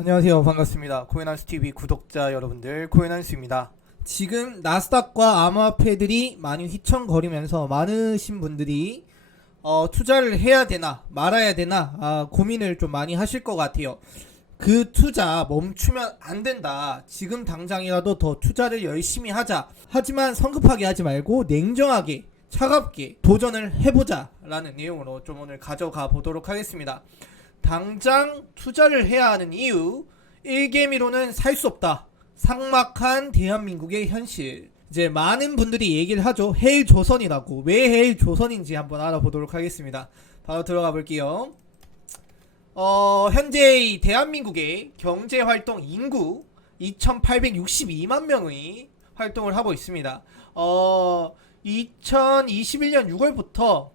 안녕하세요. 반갑습니다. 코인한스TV 구독자 여러분들, 코인한스입니다. 지금 나스닥과 암호화폐들이 많이 휘청거리면서 많으신 분들이 투자를 해야 되나 말아야 되나 고민을 좀 많이 하실 것 같아요. 그 투자 멈추면 안 된다. 지금 당장이라도 더 투자를 열심히 하자. 하지만 성급하게 하지 말고 냉정하게 차갑게 도전을 해보자 라는 내용으로 좀 오늘 가져가 보도록 하겠습니다. 당장 투자를 해야 하는 이유, 1개미로는 살 수 없다. 삭막한 대한민국의 현실. 이제 많은 분들이 얘기를 하죠. 헬조선이라고. 왜 헬조선인지 한번 알아보도록 하겠습니다. 바로 들어가 볼게요. 현재 이 대한민국의 경제활동 인구 2862만 명의 활동을 하고 있습니다. 2021년 6월부터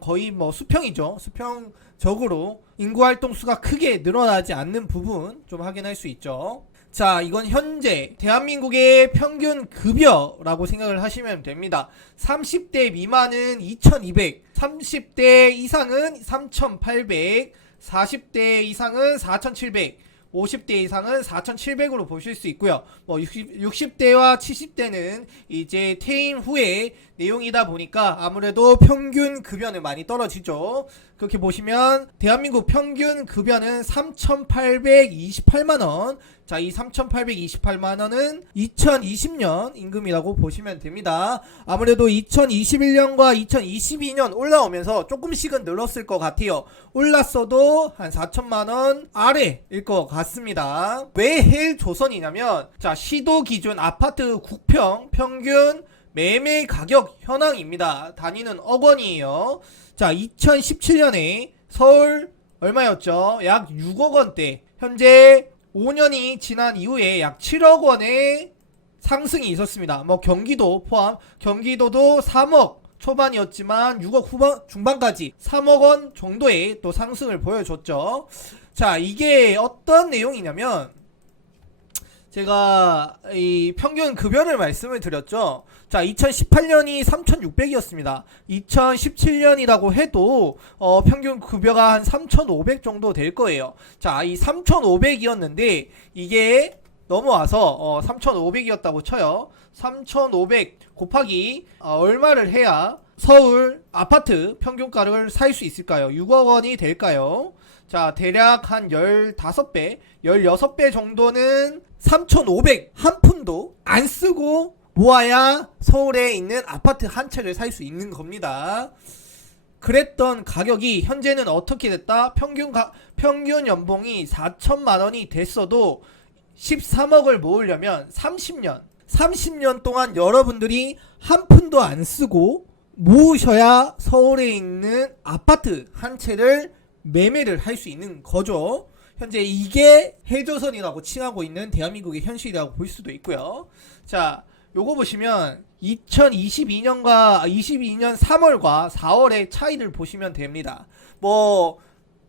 거의 수평이죠. 수평적으로 인구 활동 수가 크게 늘어나지 않는 부분 좀 확인할 수 있죠. 자, 이건 현재 대한민국의 평균 급여라고 생각을 하시면 됩니다. 30대 미만은 2200, 30대 이상은 3800, 40대 이상은 4700, 50대 이상은 4700으로 보실 수 있고요. 60대와 70대는 이제 퇴임 후에 내용이다 보니까 아무래도 평균 급여는 많이 떨어지죠. 그렇게 보시면 대한민국 평균 급여는 3,828만원. 자, 이 3,828만원은 2020년 임금이라고 보시면 됩니다. 아무래도 2021년과 2022년 올라오면서 조금씩은 늘었을 것 같아요. 올랐어도 한 4천만원 아래일 것 같습니다. 왜 헬조선이냐면, 자, 시도 기준 아파트 국평 평균 매매 가격 현황입니다. 단위는 억원이에요. 자, 2017년에 서울 얼마였죠? 약 6억 원대. 현재 5년이 지난 이후에 약 7억 원의 상승이 있었습니다. 경기도 포함, 경기도도 3억 초반이었지만 6억 후반 중반까지 3억 원 정도의 또 상승을 보여줬죠. 자, 이게 어떤 내용이냐면, 제가 이 평균 급여를 말씀을 드렸죠. 자, 2018년이 3,600이었습니다. 2017년이라고 해도 평균 급여가 한 3,500 정도 될 거예요. 자, 이 3,500이었는데 이게 넘어와서 3,500이었다고 쳐요. 3,500 곱하기 얼마를 해야 서울 아파트 평균가를 살 수 있을까요? 6억 원이 될까요? 자, 대략 한 15배, 16배 정도는 3,500 한 푼도 안 쓰고 모아야 서울에 있는 아파트 한 채를 살 수 있는 겁니다. 그랬던 가격이 현재는 어떻게 됐다? 평균 연봉이 4천만 원이 됐어도 13억을 모으려면 30년 동안 여러분들이 한 푼도 안 쓰고 모으셔야 서울에 있는 아파트 한 채를 매매를 할 수 있는 거죠. 현재 이게 헬조선이라고 칭하고 있는 대한민국의 현실이라고 볼 수도 있고요. 자, 요거 보시면 2022년과 22년 3월과 4월의 차이를 보시면 됩니다.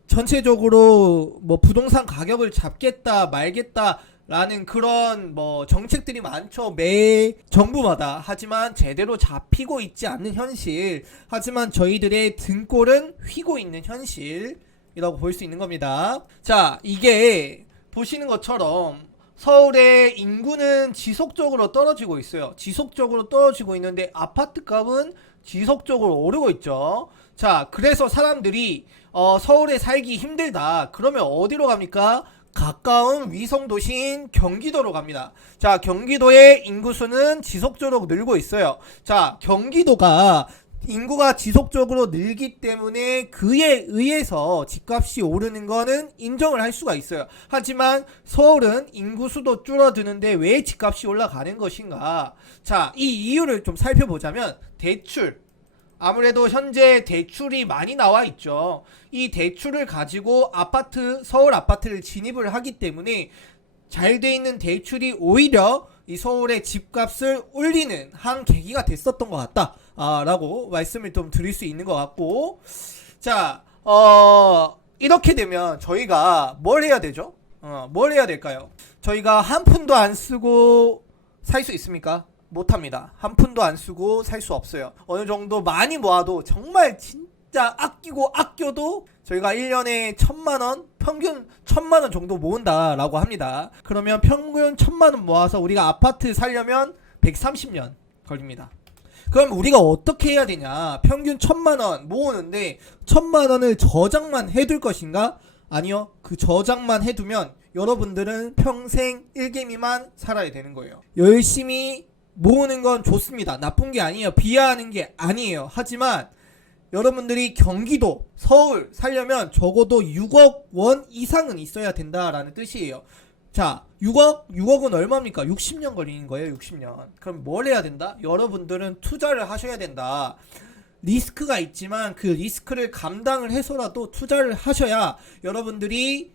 전체적으로 부동산 가격을 잡겠다 말겠다 라는 그런 정책들이 많죠. 매 정부마다. 하지만 제대로 잡히고 있지 않는 현실. 하지만 저희들의 등골은 휘고 있는 현실이라고 볼 수 있는 겁니다. 자, 이게 보시는 것처럼 서울의 인구는 지속적으로 떨어지고 있어요. 지속적으로 떨어지고 있는데 아파트 값은 지속적으로 오르고 있죠. 자, 그래서 사람들이 서울에 살기 힘들다. 그러면 어디로 갑니까? 가까운 위성도시인 경기도로 갑니다. 자, 경기도의 인구수는 지속적으로 늘고 있어요. 자, 경기도가 인구가 지속적으로 늘기 때문에 그에 의해서 집값이 오르는 거는 인정을 할 수가 있어요. 하지만 서울은 인구수도 줄어드는데 왜 집값이 올라가는 것인가? 자, 이 이유를 좀 살펴보자면 대출. 아무래도 현재 대출이 많이 나와 있죠. 이 대출을 가지고 서울 아파트를 진입을 하기 때문에 잘 돼 있는 대출이 오히려 이 서울의 집값을 올리는 한 계기가 됐었던 것 같다 라고 말씀을 좀 드릴 수 있는 것 같고, 자, 이렇게 되면 저희가 뭘 해야 되죠? 뭘 해야 될까요? 저희가 한 푼도 안 쓰고 살 수 있습니까? 못합니다. 한 푼도 안 쓰고 살 수 없어요. 어느 정도 많이 모아도, 정말 진짜 아끼고 아껴도 저희가 1년에 1,000만원 평균 1,000만원 정도 모은다라고 합니다. 그러면 평균 1,000만원 모아서 우리가 아파트 살려면 130년 걸립니다. 그럼 우리가 어떻게 해야 되냐? 평균 1,000만원 모으는데 1,000만원을 저장만 해둘 것인가? 아니요. 그 저장만 해두면 여러분들은 평생 1개미만 살아야 되는 거예요. 열심히 모으는 건 좋습니다. 나쁜 게 아니에요. 비하하는 게 아니에요. 하지만 여러분들이 경기도, 서울 살려면 적어도 6억 원 이상은 있어야 된다라는 뜻이에요. 자, 6억은 얼마입니까? 60년 걸리는 거예요. 60년. 그럼 뭘 해야 된다? 여러분들은 투자를 하셔야 된다. 리스크가 있지만 그 리스크를 감당을 해서라도 투자를 하셔야 여러분들이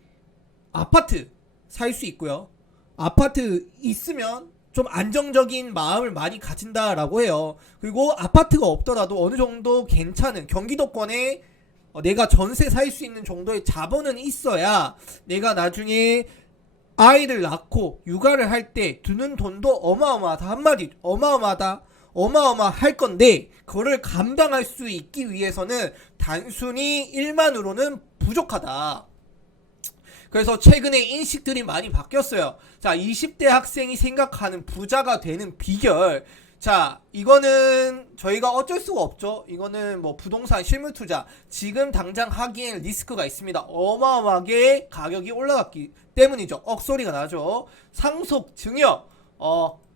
아파트 살 수 있고요. 아파트 있으면 좀 안정적인 마음을 많이 가진다라고 해요. 그리고 아파트가 없더라도 어느 정도 괜찮은 경기도권에 내가 전세 살 수 있는 정도의 자본은 있어야 내가 나중에 아이를 낳고 육아를 할 때 드는 돈도 어마어마하다. 한마디 어마어마할 건데 그거를 감당할 수 있기 위해서는 단순히 일만으로는 부족하다. 그래서 최근에 인식들이 많이 바뀌었어요. 자, 20대 학생이 생각하는 부자가 되는 비결. 자, 이거는 저희가 어쩔 수가 없죠. 이거는 뭐 부동산 실물 투자 지금 당장 하기엔 리스크가 있습니다. 어마어마하게 가격이 올라갔기 때문이죠. 억소리가 나죠. 상속 증여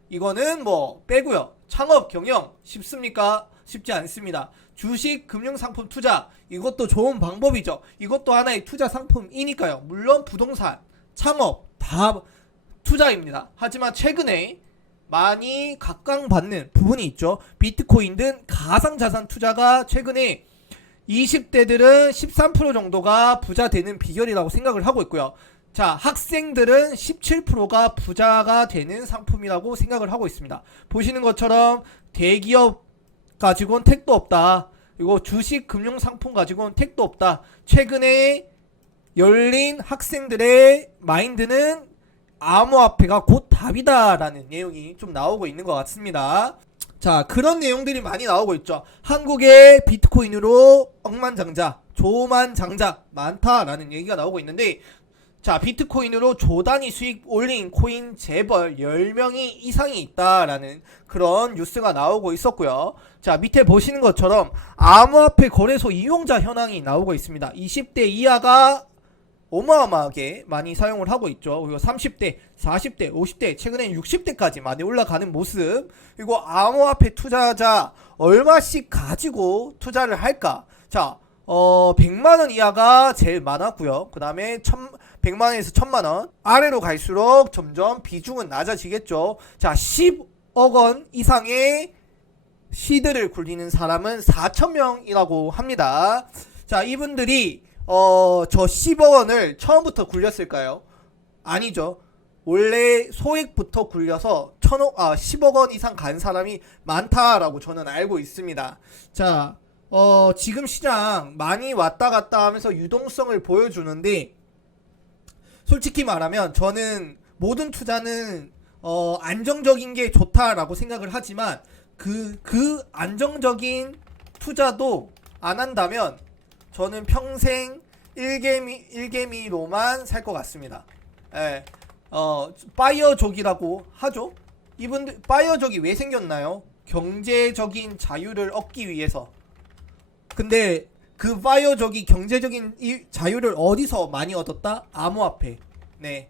이거는 뭐 빼고요. 창업 경영 쉽습니까? 쉽지 않습니다. 주식 금융상품 투자 이것도 좋은 방법이죠. 이것도 하나의 투자 상품이니까요. 물론 부동산 창업 다 투자입니다. 하지만 최근에 많이 각광받는 부분이 있죠. 비트코인 등 가상자산 투자가 최근에 20대들은 13% 정도가 부자 되는 비결이라고 생각을 하고 있고요. 자, 학생들은 17%가 부자가 되는 상품이라고 생각을 하고 있습니다. 보시는 것처럼 대기업 가지고는 택도 없다. 그리고 주식 금융상품 가지고는 택도 없다. 최근에 열린 학생들의 마인드는 암호화폐가 곧 답이다 라는 내용이 좀 나오고 있는 것 같습니다. 자, 그런 내용들이 많이 나오고 있죠. 한국의 비트코인으로 억만장자 조만장자 많다라는 얘기가 나오고 있는데, 자, 비트코인으로 조단위 수익 올린 코인 재벌 10명이 이상이 있다라는 그런 뉴스가 나오고 있었고요. 자, 밑에 보시는 것처럼 암호화폐 거래소 이용자 현황이 나오고 있습니다. 20대 이하가 어마어마하게 많이 사용을 하고 있죠. 그리고 30대, 40대, 50대, 최근엔 60대까지 많이 올라가는 모습. 그리고 암호화폐 투자자 얼마씩 가지고 투자를 할까? 자, 100만원 이하가 제일 많았고요. 그 다음에 100만원에서 1000만원 아래로 갈수록 점점 비중은 낮아지겠죠. 자, 10억원 이상의 시드를 굴리는 사람은 4,000명이라고 합니다. 자, 이분들이 저 10억원을 처음부터 굴렸을까요? 아니죠. 원래 소액부터 굴려서 10억원 이상 간 사람이 많다라고 저는 알고 있습니다. 자, 지금 시장 많이 왔다 갔다 하면서 유동성을 보여주는데, 솔직히 말하면 저는 모든 투자는 안정적인 게 좋다라고 생각을 하지만 그 안정적인 투자도 안 한다면 저는 평생 1개미로만 살 것 같습니다. 예. 파이어족이라고 하죠. 이분들 파이어족이 왜 생겼나요? 경제적인 자유를 얻기 위해서. 근데 그 파이어족이 경제적인 자유를 어디서 많이 얻었다? 암호화폐. 네.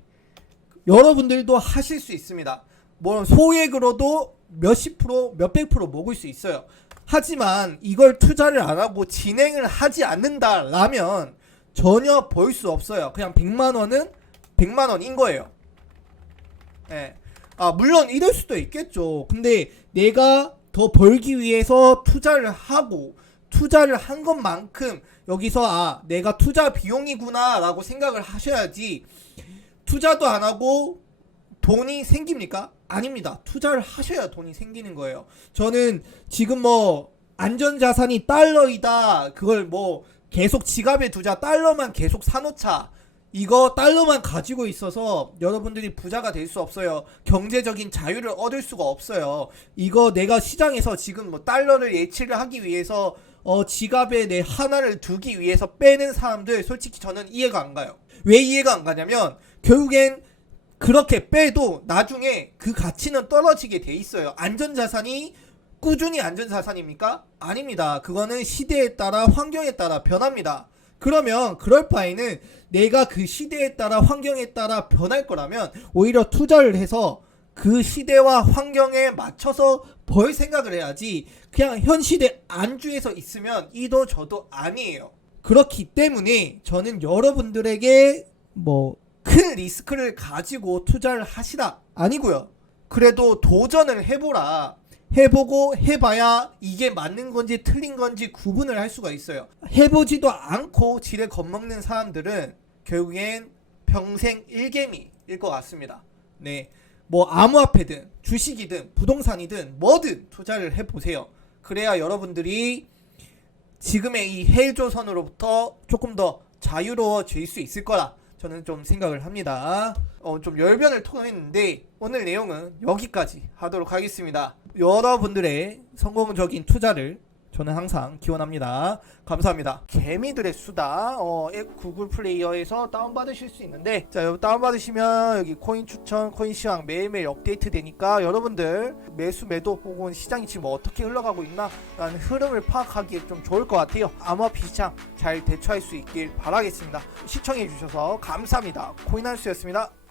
여러분들도 하실 수 있습니다. 뭐 소액으로도 몇십 프로, 몇백 프로 먹을 수 있어요. 하지만 이걸 투자를 안 하고 진행을 하지 않는다라면 전혀 벌 수 없어요. 그냥 100만원은 100만원인 거예요. 네. 물론 이럴 수도 있겠죠. 근데 내가 더 벌기 위해서 투자를 하고 투자를 한 것만큼 여기서 내가 투자 비용이구나 라고 생각을 하셔야지, 투자도 안 하고 돈이 생깁니까? 아닙니다. 투자를 하셔야 돈이 생기는 거예요. 저는 지금 뭐 안전자산이 달러이다, 그걸 뭐 계속 지갑에 두자, 달러만 계속 사놓자, 이거 달러만 가지고 있어서 여러분들이 부자가 될 수 없어요. 경제적인 자유를 얻을 수가 없어요. 이거 내가 시장에서 지금 뭐 달러를 예치를 하기 위해서 지갑에 내 하나를 두기 위해서 빼는 사람들 솔직히 저는 이해가 안 가요. 왜 이해가 안 가냐면 결국엔 그렇게 빼도 나중에 그 가치는 떨어지게 돼 있어요. 안전자산이 꾸준히 안전자산입니까? 아닙니다. 그거는 시대에 따라 환경에 따라 변합니다. 그러면 그럴 바에는 내가 그 시대에 따라 환경에 따라 변할 거라면 오히려 투자를 해서 그 시대와 환경에 맞춰서 벌 생각을 해야지 그냥 현 시대 안주에서 있으면 이도 저도 아니에요. 그렇기 때문에 저는 여러분들에게 뭐 큰 리스크를 가지고 투자를 하시라 아니고요. 그래도 도전을 해보라. 해보고 해봐야 이게 맞는 건지 틀린 건지 구분을 할 수가 있어요. 해보지도 않고 지레 겁먹는 사람들은 결국엔 평생 일개미일 것 같습니다. 네, 뭐 암호화폐든 주식이든 부동산이든 뭐든 투자를 해보세요. 그래야 여러분들이 지금의 이 헬조선으로부터 조금 더 자유로워질 수 있을 거라 저는 좀 생각을 합니다. 좀 열변을 토했는데 오늘 내용은 여기까지 하도록 하겠습니다. 여러분들의 성공적인 투자를 저는 항상 기원합니다. 감사합니다. 개미들의 수다 앱 구글 플레이어에서 다운받으실 수 있는데 자 여러분 다운받으시면 여기 코인 추천 코인 시황 매일매일 업데이트 되니까 여러분들 매수 매도 혹은 시장이 지금 어떻게 흘러가고 있나 라는 흐름을 파악하기에 좀 좋을 것 같아요. 암호화폐 시장 잘 대처할 수 있길 바라겠습니다. 시청해 주셔서 감사합니다. 코인한수였습니다.